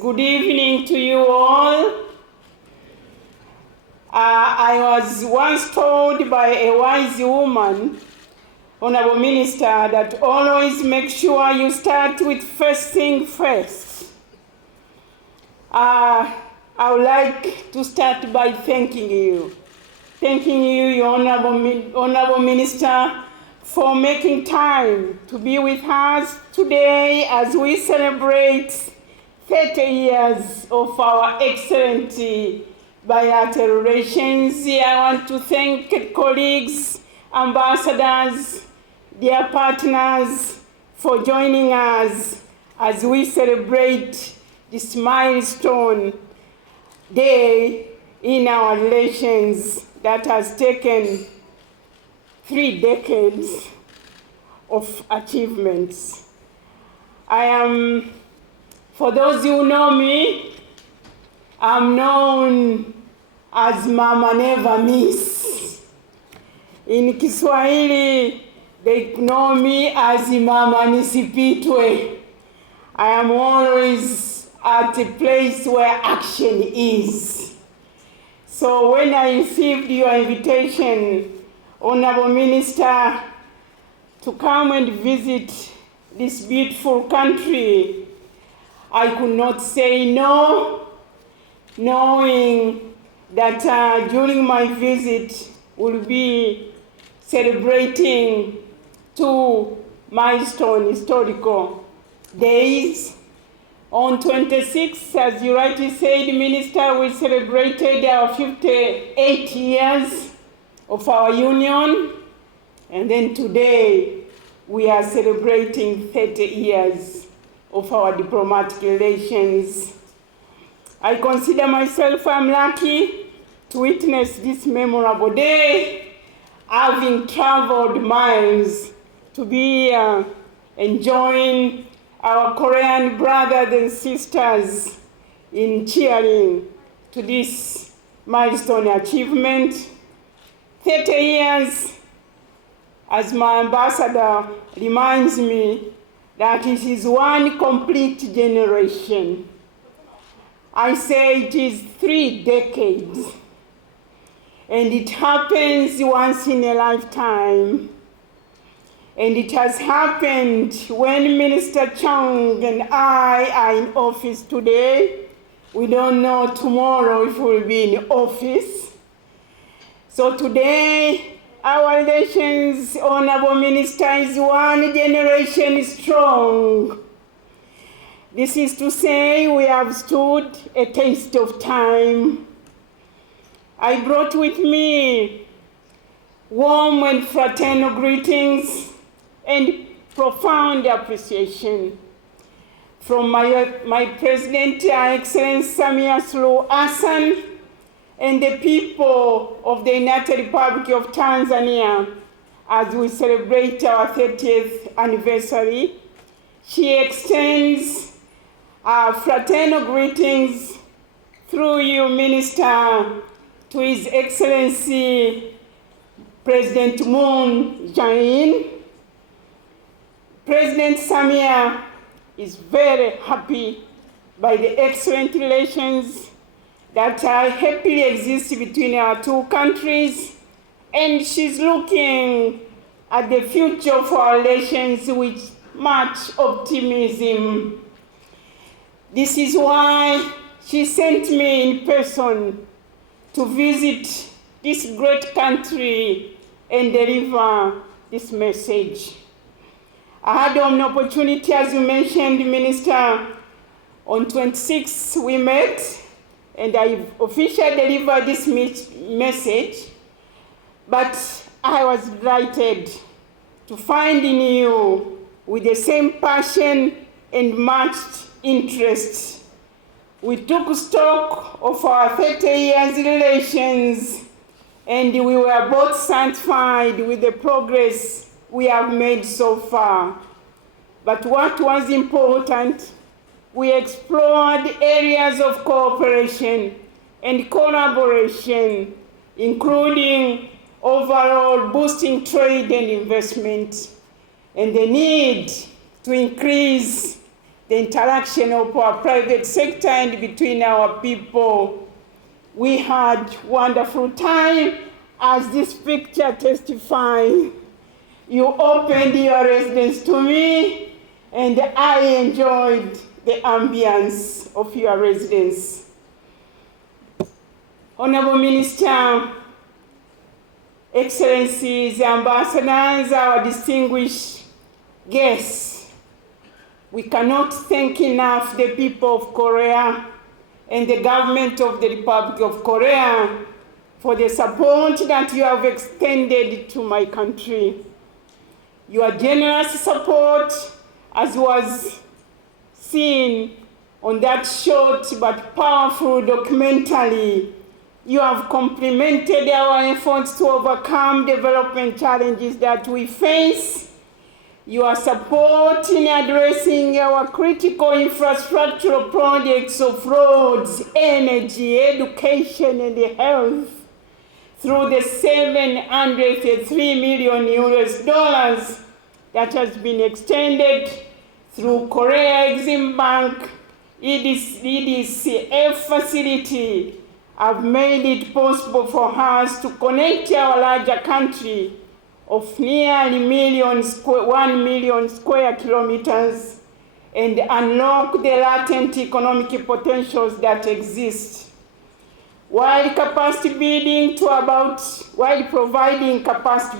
Good evening to you all. I was once told by a wise woman, Honorable Minister, that always make sure you start with first thing first. I would like to start by thanking you. Thanking you, your Honorable Minister, for making time to be with us today as we celebrate 30 years of our excellent bilateral relations. I want to thank colleagues, ambassadors, dear partners for joining us as we celebrate this milestone day in our relations that has taken 3 decades of achievements. I am, for those who know me, I'm known as Mama Never Miss. In Kiswahili, they know me as Mama Nisipitwe. I am always at a place where action is. So when I received your invitation, Honorable Minister, to come and visit this beautiful country, I could not say no, knowing that during my visit we'll be celebrating 2 milestone historical days. On 26th, as you rightly said, Minister, we celebrated our 58 years of our union, and then today we are celebrating 30 years of our diplomatic relations. I consider myself I'm lucky to witness this memorable day, having traveled miles to be enjoying our Korean brothers and sisters in cheering to this milestone achievement. 30 years, as my ambassador reminds me, that it is one complete generation. I say it is 3 decades, and it happens once in a lifetime. And it has happened when Minister Chung and I are in office today. We don't know tomorrow if we'll be in office. So today, our relations, Honorable Minister, is one generation strong. This is to say we have stood a test of time. I brought with me warm and fraternal greetings and profound appreciation from my President, Excellency Samia Suluhu Hassan, and the people of the United Republic of Tanzania as we celebrate our 30th anniversary. She extends our fraternal greetings through you, Minister, to His Excellency President Moon Jae-in. President Samia is very happy by the excellent relations that happily exist between our 2 countries, and she's looking at the future of our relations with much optimism. This is why she sent me in person to visit this great country and deliver this message. I had an opportunity, as you mentioned, Minister, on 26th we met, and I officially delivered this message, but I was delighted to find in you with the same passion and matched interest. We took stock of our 30 years relations, and we were both satisfied with the progress we have made so far. But what was important, we explored areas of cooperation and collaboration, including overall boosting trade and investment, and the need to increase the interaction of our private sector and between our people. We had wonderful time, as this picture testifies. You opened your residence to me, and I enjoyed the ambience of your residence. Honorable Minister, Excellencies, Ambassadors, our distinguished guests, we cannot thank enough the people of Korea and the government of the Republic of Korea for the support that you have extended to my country. Your generous support, as was seen on that short but powerful documentary, you have complemented our efforts to overcome development challenges that we face. Your support in addressing our critical infrastructural projects of roads, energy, education, and health through the $703 million that has been extended through Korea Exim Bank EDCF facility have made it possible for us to connect our larger country of nearly 1 million square kilometers and unlock the latent economic potentials that exist, while providing capacity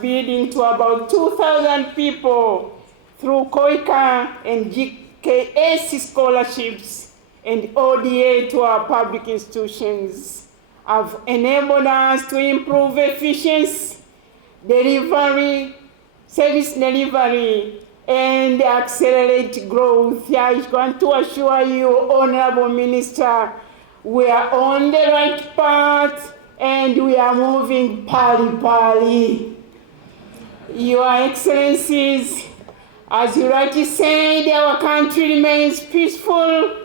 building to about 2,000 people through COICA and GKS scholarships and ODA to our public institutions, have enabled us to improve efficiency, service delivery, and accelerate growth. I want to assure you, Honorable Minister, we are on the right path and we are moving pari. Your Excellencies, as you rightly said, our country remains peaceful,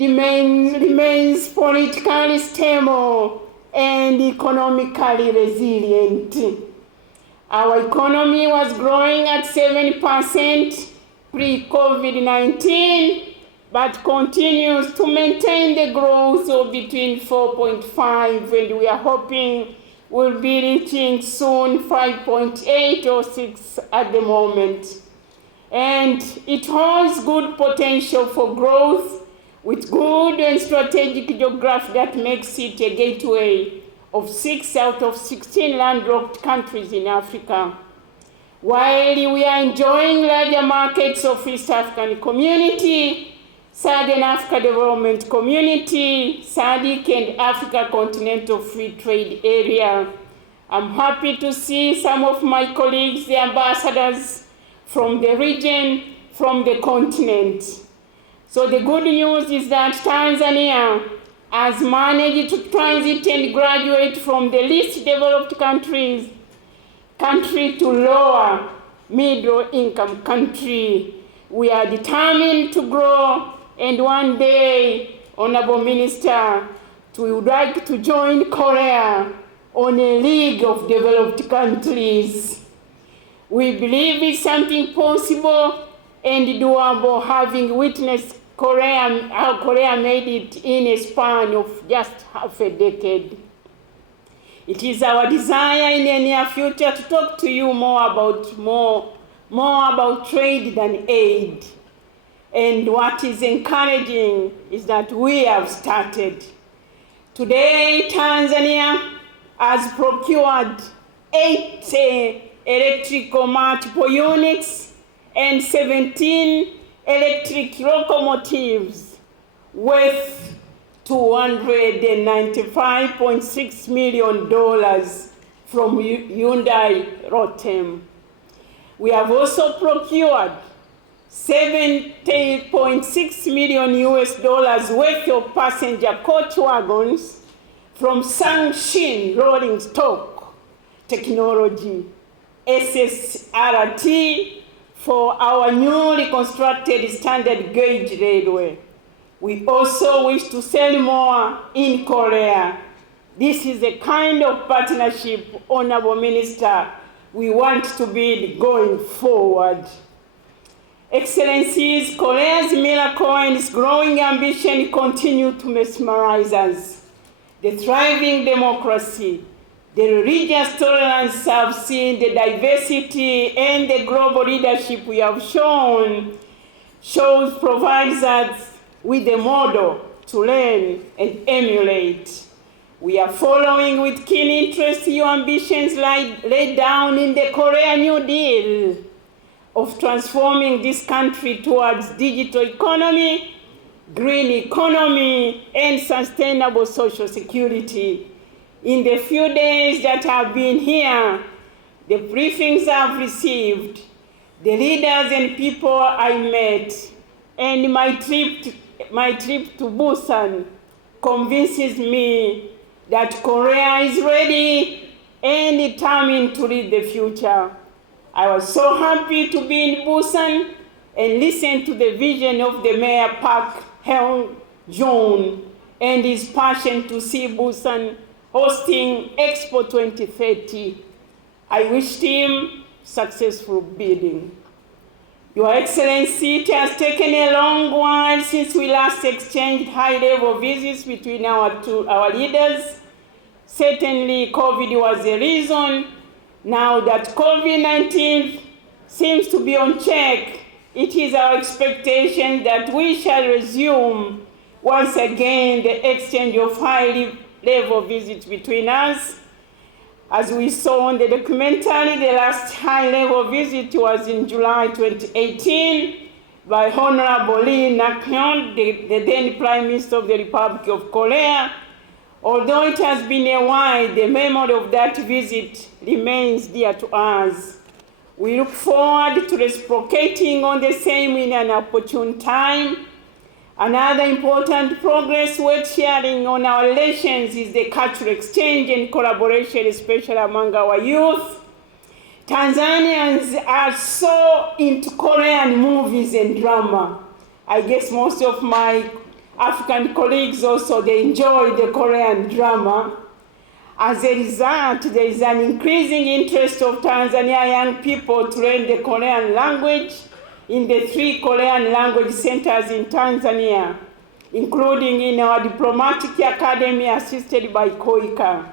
remains politically stable, and economically resilient. Our economy was growing at 7% pre-COVID-19, but continues to maintain the growth of between 4.5, and we are hoping we'll be reaching soon 5.8 or 6 at the moment. And it holds good potential for growth with good and strategic geography that makes it a gateway of 6 out of 16 landlocked countries in Africa. While we are enjoying larger markets of East African Community, Southern Africa Development Community, SADC, and Africa Continental Free Trade Area, I'm happy to see some of my colleagues, the ambassadors from the region, from the continent. So the good news is that Tanzania has managed to transit and graduate from the least developed country to lower middle income country. We are determined to grow, and one day, Honorable Minister, we would like to join Korea on a league of developed countries. We believe it's something possible and doable, having witnessed how Korea made it in a span of just half a decade. It is our desire in the near future to talk to you more about trade than aid. And what is encouraging is that we have started. Today, Tanzania has procured 8 electrical multiple units and 17 electric locomotives worth $295.6 million from Hyundai Rotem. We have also procured $70.6 million worth of passenger coach wagons from Sangshin Rolling Stock Technology, SSRT, for our newly constructed standard gauge railway. We also wish to sell more in Korea. This is a kind of partnership, Honorable Minister, we want to build going forward. Excellencies, Korea's miracle and its growing ambition continue to mesmerize us. The thriving democracy, the religious tolerance I've seen, the diversity and the global leadership we have shown provides us with a model to learn and emulate. We are following with keen interest your ambitions laid down in the Korea New Deal of transforming this country towards digital economy, green economy, and sustainable social security. In the few days that I've been here, the briefings I've received, the leaders and people I met, and my trip to Busan convinces me that Korea is ready and determined to lead the future. I was so happy to be in Busan and listen to the vision of the Mayor Park Hyeong-joon and his passion to see Busan hosting Expo 2030. I wished him successful bidding. Your Excellency, it has taken a long while since we last exchanged high-level visits between our leaders. Certainly, COVID was a reason. Now that COVID-19 seems to be on check, it is our expectation that we shall resume once again the exchange of high-level visits between us. As we saw on the documentary, the last high-level visit was in July 2018 by Honorable Lee Nak-hyun, the then Prime Minister of the Republic of Korea. Although it has been a while, the memory of that visit remains dear to us. We look forward to reciprocating on the same in an opportune time. Another important progress worth sharing on our relations is the cultural exchange and collaboration, especially among our youth. Tanzanians are so into Korean movies and drama. I guess most of my African colleagues also, they enjoy the Korean drama. As a result, there is an increasing interest of Tanzania young people to learn the Korean language in the 3 Korean language centers in Tanzania, including in our diplomatic academy assisted by KOICA.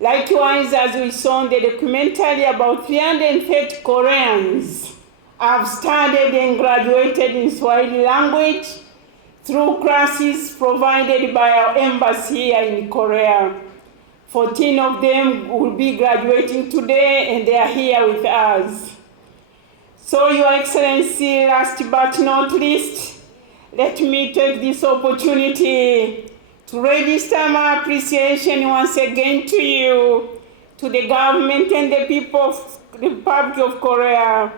Likewise, as we saw in the documentary, about 330 Koreans have studied and graduated in Swahili language through classes provided by our embassy here in Korea. 14 of them will be graduating today, and they are here with us. So, Your Excellency, last but not least, let me take this opportunity to register my appreciation once again to you, to the government and the people of the Republic of Korea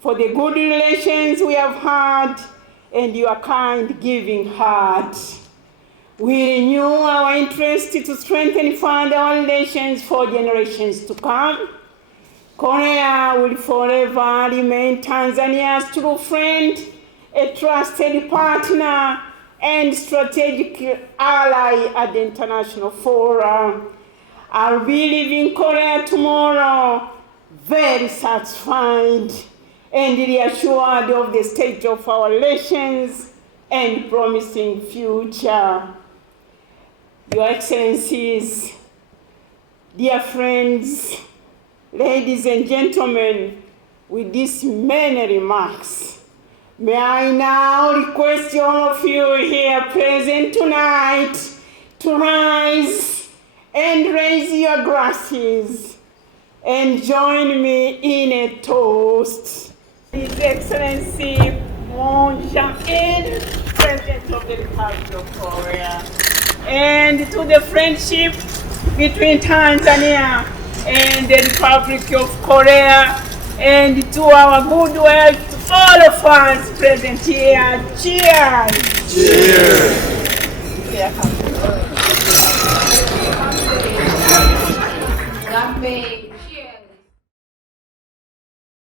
for the good relations we have had and your kind giving heart. We renew our interest to strengthen further our relations for generations to come. Korea will forever remain Tanzania's true friend, a trusted partner, and strategic ally at the international forum. I'll be leaving Korea tomorrow very satisfied and reassured of the state of our relations and promising future. Your Excellencies, dear friends, ladies and gentlemen, with these many remarks, may I now request all of you here present tonight to rise and raise your glasses and join me in a toast. His Excellency Moon Jae-in, President of the Republic of Korea, and to the friendship between Tanzania and the Republic of Korea, and to our goodwill to all of us present here. Cheers! Cheers!